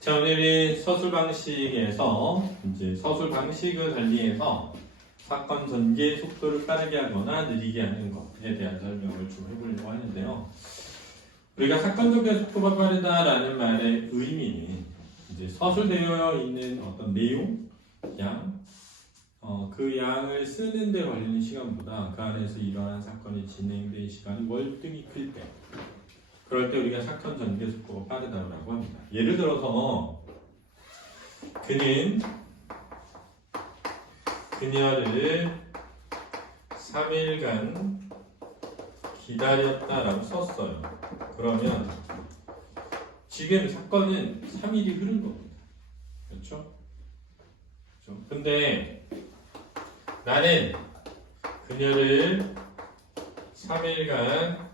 자, 오늘은 서술 방식에서 이제 서술 방식을 달리해서 사건 전개 속도를 빠르게 하거나 느리게 하는 것에 대한 설명을 좀 해보려고 하는데요. 우리가 사건 전개 속도가 빠르다라는 말의 의미는 이제 서술되어 있는 어떤 내용, 양, 그 양을 쓰는데 걸리는 시간보다 그 안에서 일어난 사건이 진행된 시간이 월등히 클 때, 그럴 때 우리가 사건 전개 속도가 빠르다고 합니다. 예를 들어서 그는 그녀를 3일간 기다렸다라고 썼어요. 그러면 지금 사건은 3일이 흐른 겁니다. 그렇죠? 근데 나는 그녀를 3일간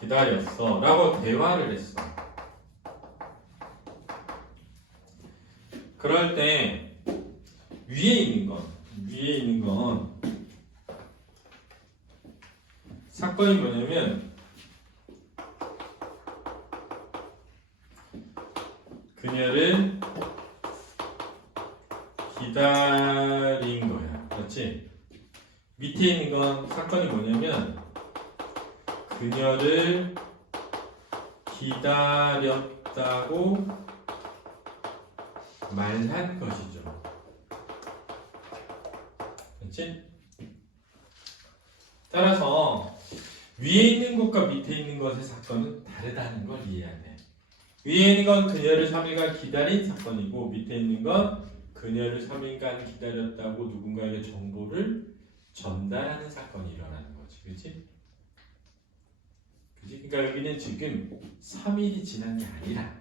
기다렸어 라고 대화를 했어. 그럴 때 위에 있는 건 사건이 뭐냐면 그녀를 기다린 거야. 그렇지? 밑에 있는 건 사건이 뭐냐면 그녀를 기다렸다고 말한 것이죠. 그렇지? 따라서 위에 있는 것과 밑에 있는 것의 사건은 다르다는 걸 이해해야 돼. 위에 있는 건 그녀를 3일간 기다린 사건이고 밑에 있는 건 그녀를 3일간 기다렸다고 누군가에게 정보를 전달하는 사건이 일어나는 거지. 그렇지? 그러니까 여기는 지금 3일이 지난 게 아니라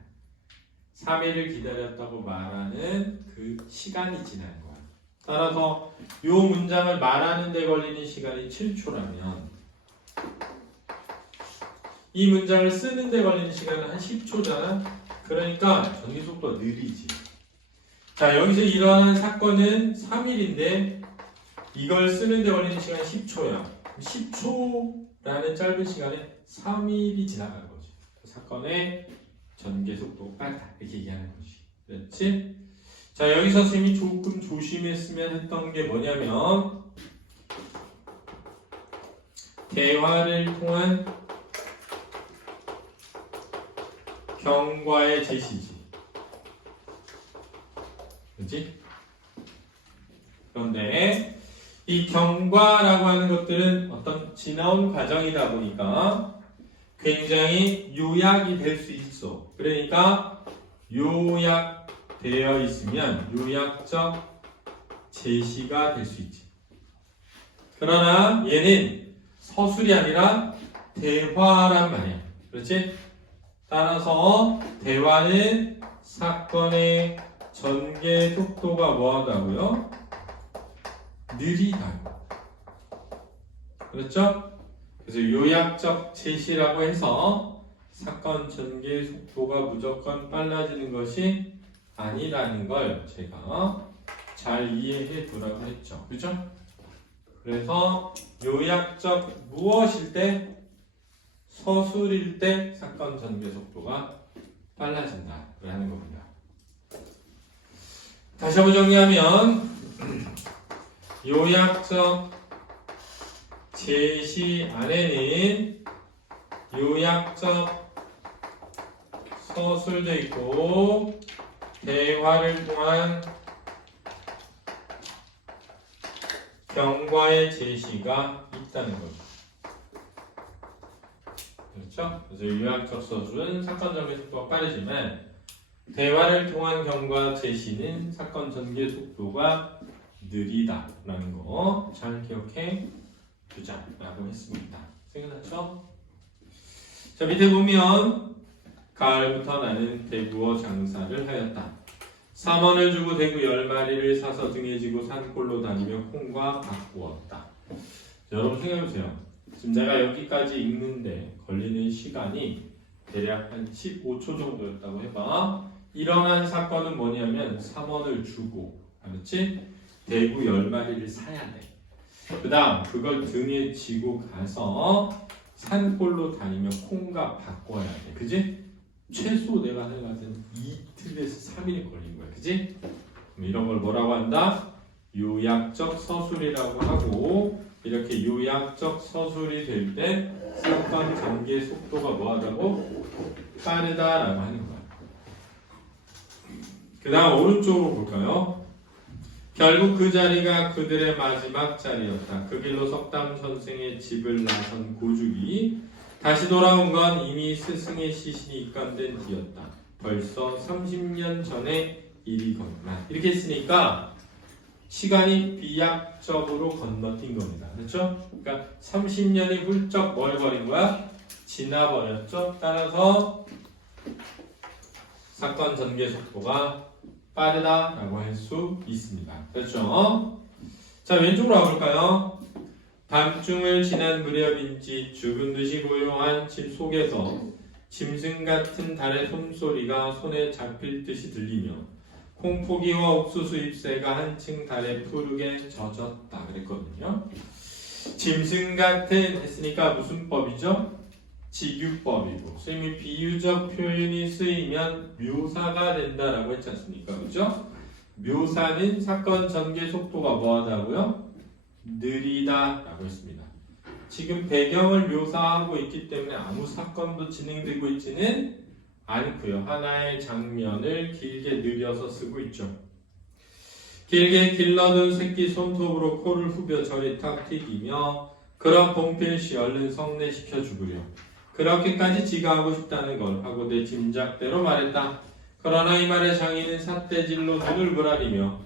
3일을 기다렸다고 말하는 그 시간이 지난 거야. 따라서 이 문장을 말하는 데 걸리는 시간이 7초라면 이 문장을 쓰는 데 걸리는 시간은 한 10초잖아. 그러니까 전개 속도가 느리지. 자, 여기서 일어난 사건은 3일인데 이걸 쓰는 데 걸리는 시간이 10초야. 10초라는 짧은 시간에 3일이 지나가는 거지. 사건의 전개 속도가 빠르다. 이렇게 얘기하는 거지. 그렇지? 자, 여기서 선생님이 조금 조심했으면 했던 게 뭐냐면 대화를 통한 경과의 제시지. 그렇지? 그런데 이 경과라고 하는 것들은 어떤 지나온 과정이다 보니까 굉장히 요약이 될 수 있어. 그러니까 요약되어 있으면 요약적 제시가 될 수 있지. 그러나 얘는 서술이 아니라 대화란 말이야. 그렇지? 따라서 대화는 사건의 전개 속도가 뭐하다고요? 느리다고. 그렇죠? 그래서 요약적 제시라고 해서 사건 전개 속도가 무조건 빨라지는 것이 아니라는 걸 제가 잘 이해해 두라고 했죠. 그죠? 그래서 요약적 무엇일 때? 서술일 때 사건 전개 속도가 빨라진다라는 겁니다. 다시 한번 정리하면 요약적 제시 안에는 요약적 서술도 있고 대화를 통한 경과의 제시가 있다는 거죠. 그렇죠? 그래서 요약적 서술은 사건 전개 속도가 빠르지만 대화를 통한 경과 제시는 사건 전개 속도가 느리다라는 거 잘 기억해 두자라고 했습니다. 생각났죠? 자, 밑에 보면 가을부터 나는 대구어 장사를 하였다. 3원을 주고 대구 10마리를 사서 등에 지고 산골로 다니며 콩과 밥 구웠다. 여러분 생각해보세요. 지금 내가 여기까지 읽는데 걸리는 시간이 대략 한 15초 정도였다고 해봐. 일어난 사건은 뭐냐면 3원을 주고, 그렇지? 대구 10마리를 사야 돼. 그 다음 그걸 등에 지고 가서 산골로 다니면 콩과 바꿔야 돼. 그지? 최소 내가 생각하는 이틀에서 3일 걸린 거야. 그지? 이런 걸 뭐라고 한다? 요약적 서술이라고 하고, 이렇게 요약적 서술이 될 때 사건 전개 속도가 뭐하다고? 빠르다라고 하는 거야. 그 다음 오른쪽으로 볼까요? 결국 그 자리가 그들의 마지막 자리였다. 그 길로 석담 선생의 집을 나선 고죽이 다시 돌아온 건 이미 스승의 시신이 입감된 뒤였다. 벌써 30년 전의 일이거나. 이렇게 했으니까 시간이 비약적으로 건너뛴 겁니다. 그렇죠? 그러니까 30년이 훌쩍 뭘 버린 거야? 지나버렸죠? 따라서 사건 전개 속도가 빠르다라고 할 수 있습니다. 그렇죠? 자, 왼쪽으로 가볼까요? 밤중을 지난 무렵인지 죽은 듯이 고요한 집 속에서 짐승 같은 달의 솜소리가 손에 잡힐 듯이 들리며 콩포기와 옥수수 잎새가 한층 달에 푸르게 젖었다 그랬거든요. 짐승 같은 했으니까 무슨 법이죠? 직유법이고, 선생님이 비유적 표현이 쓰이면 묘사가 된다라고 했지 않습니까? 그죠? 묘사는 사건 전개 속도가 뭐하다고요? 느리다라고 했습니다. 지금 배경을 묘사하고 있기 때문에 아무 사건도 진행되고 있지는 않고요. 하나의 장면을 길게 느려서 쓰고 있죠. 길게 길러둔 새끼 손톱으로 코를 후벼 저리 탁 튀기며 그런 봉필씨 얼른 성례시켜 주구려. 그렇게까지 지가 하고 싶다는 걸 하고 내 짐작대로 말했다. 그러나 이 말에 장인은 삿대질로 눈을 부라리며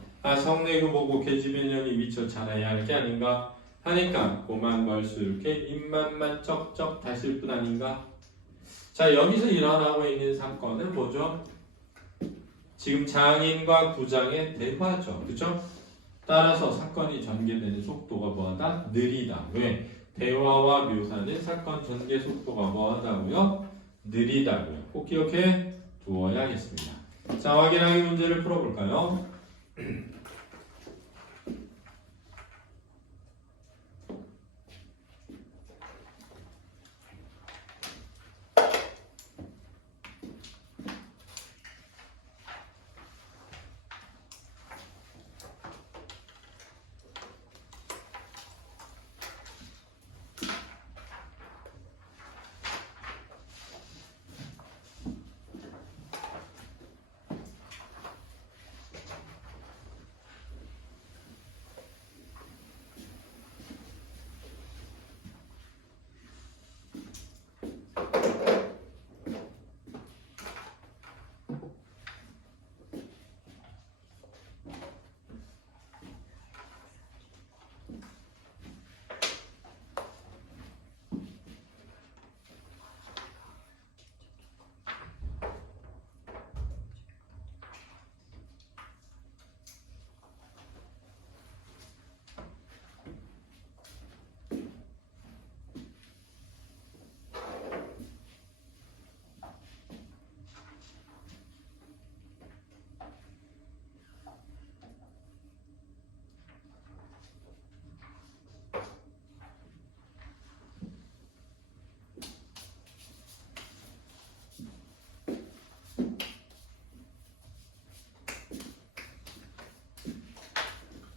성내고 보고 계집애 년이 미쳐 자라야 할 게 아닌가 하니까 고만 벌써 이렇게 입맛만 쩍쩍 다실 뿐 아닌가. 자, 여기서 일어나고 있는 사건은 뭐죠? 지금 장인과 부장의 대화죠. 그죠? 따라서 사건이 전개되는 속도가 뭐하다? 느리다. 왜? 대화와 묘사는 사건 전개 속도가 뭐하다고요? 느리다고요. 꼭 기억해 두어야겠습니다. 자, 확인하기 문제를 풀어볼까요?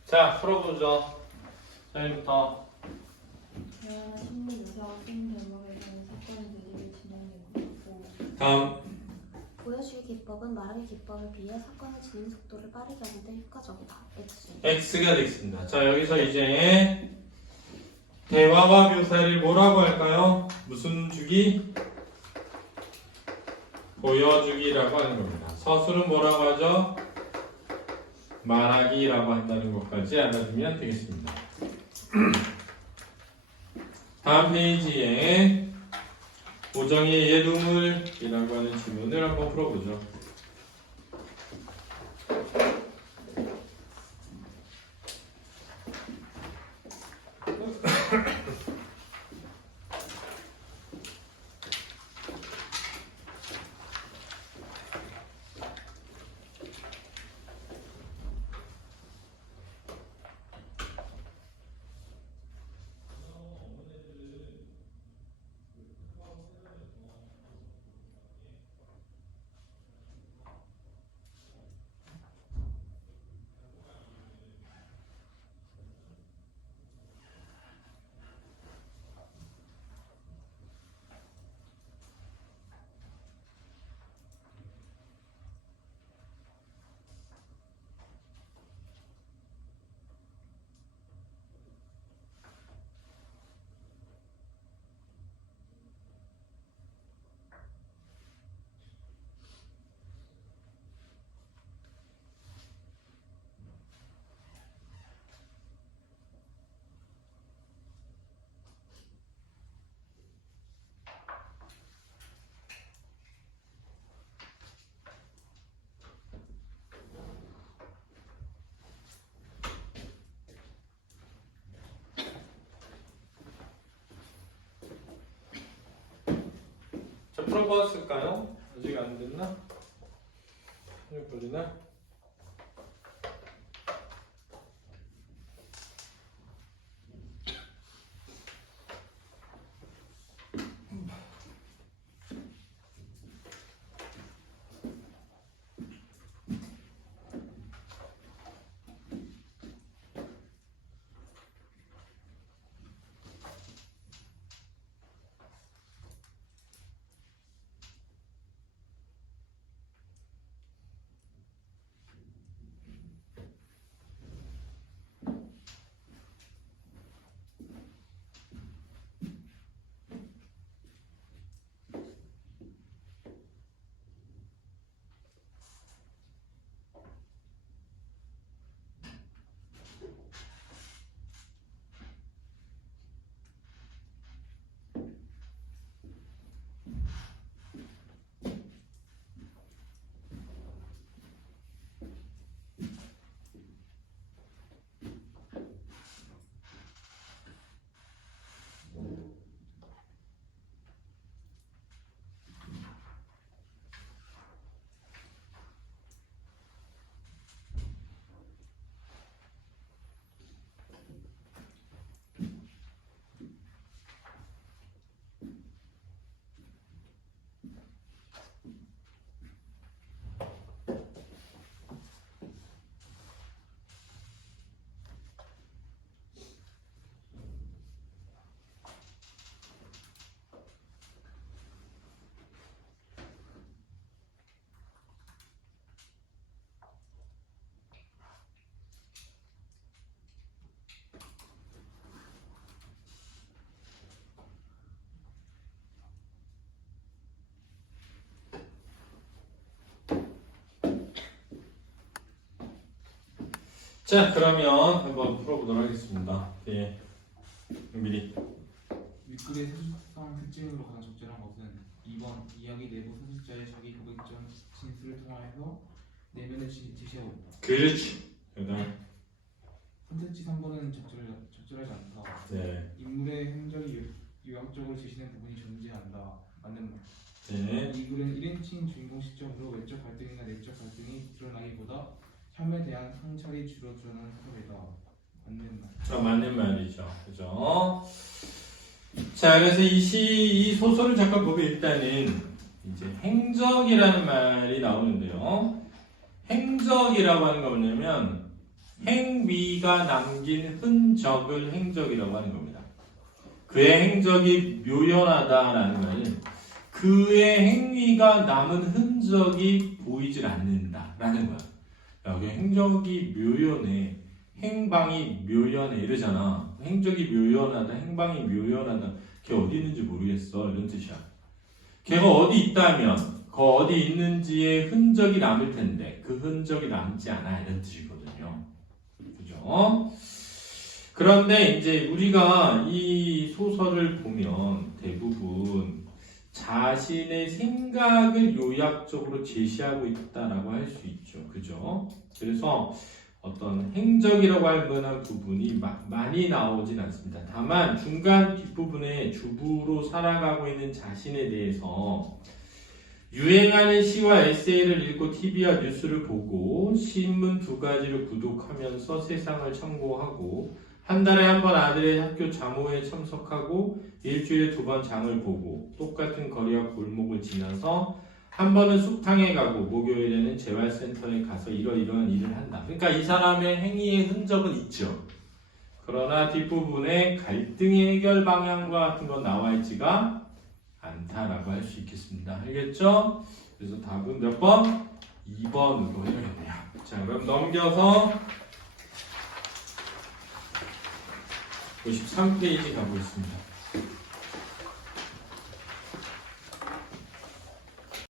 자, 풀어보죠. 저희부터. 다양한 신문 요사가 쓰인 대목에서는 사건이 느리게 진행되고 다음. 보여주기 기법은 말하기 기법에 비해 사건의 진행 속도를 빠르게 하는 데 효과적이다. X. X가 되겠습니다. 자, 여기서 이제 대화와 묘사를 뭐라고 할까요? 무슨 주기? 보여주기라고 하는 겁니다. 서술은 뭐라고 하죠? 말하기라고 한다는 것까지 알아두면 되겠습니다. 다음 페이지에 오정의 예동을이라고 하는 질문을 한번 풀어보죠. 자, 풀어보았을까요? 아직 안 됐나? 좀 걸리나? 자, 그러면 한번 풀어보도록 하겠습니다. 예, 미리. 윗글의 사실상 특징으로 가장 적절한 것은 2번 이야기 내부 사실자의 자기 고백 전 진술을 통하여서 내면을 제시하고 있다. 그렇지. 그다음. 선택지 3번은 적절하지 않다. 네. 인물의 행적이 요약적으로 제시된 부분이 존재한다. 맞는 말. 네. 이 글은 1인칭 주인공 시점으로 외적 갈등이나 내적 갈등이 드러나기보다 삶에 대한 성찰이 주로 드러나는 소설이다. 맞는 말. 맞는 말이죠. 그죠? 자, 그래서 이 소설을 잠깐 보면 일단은 이제 행적이라는 말이 나오는데요. 행적이라고 하는 거 뭐냐면 행위가 남긴 흔적을 행적이라고 하는 겁니다. 그의 행적이 묘연하다라는 말은 그의 행위가 남은 흔적이 보이질 않는다라는 거야. 여기 행적이 묘연해, 행방이 묘연해 이러잖아. 행적이 묘연하다, 행방이 묘연하다. 걔 어디 있는지 모르겠어 이런 뜻이야. 걔가 어디 있다면 그 어디 있는지의 흔적이 남을 텐데 그 흔적이 남지 않아 이런 뜻이거든요. 그죠? 그런데 이제 우리가 이 소설을 보면 대부분 자신의 생각을 요약적으로 제시하고 있다라고 할 수 있죠. 그죠? 그래서 어떤 행적이라고 할 만한 부분이 많이 나오진 않습니다. 다만 중간 뒷부분에 주부로 살아가고 있는 자신에 대해서 유행하는 시와 에세이를 읽고 TV와 뉴스를 보고 신문 2가지를 구독하면서 세상을 참고하고 한 달에 한 번 아들의 학교 자모에 참석하고 일주일에 2번 장을 보고 똑같은 거리와 골목을 지나서 한 번은 숙탕에 가고 목요일에는 재활센터에 가서 이러이러한 일을 한다. 그러니까 이 사람의 행위의 흔적은 있죠. 그러나 뒷부분에 갈등의 해결 방향과 같은 건 나와 있지가 않다라고 할 수 있겠습니다. 알겠죠? 그래서 답은 몇 번? 2번으로 해야겠네요. 자, 그럼 넘겨서 53페이지 가보겠습니다.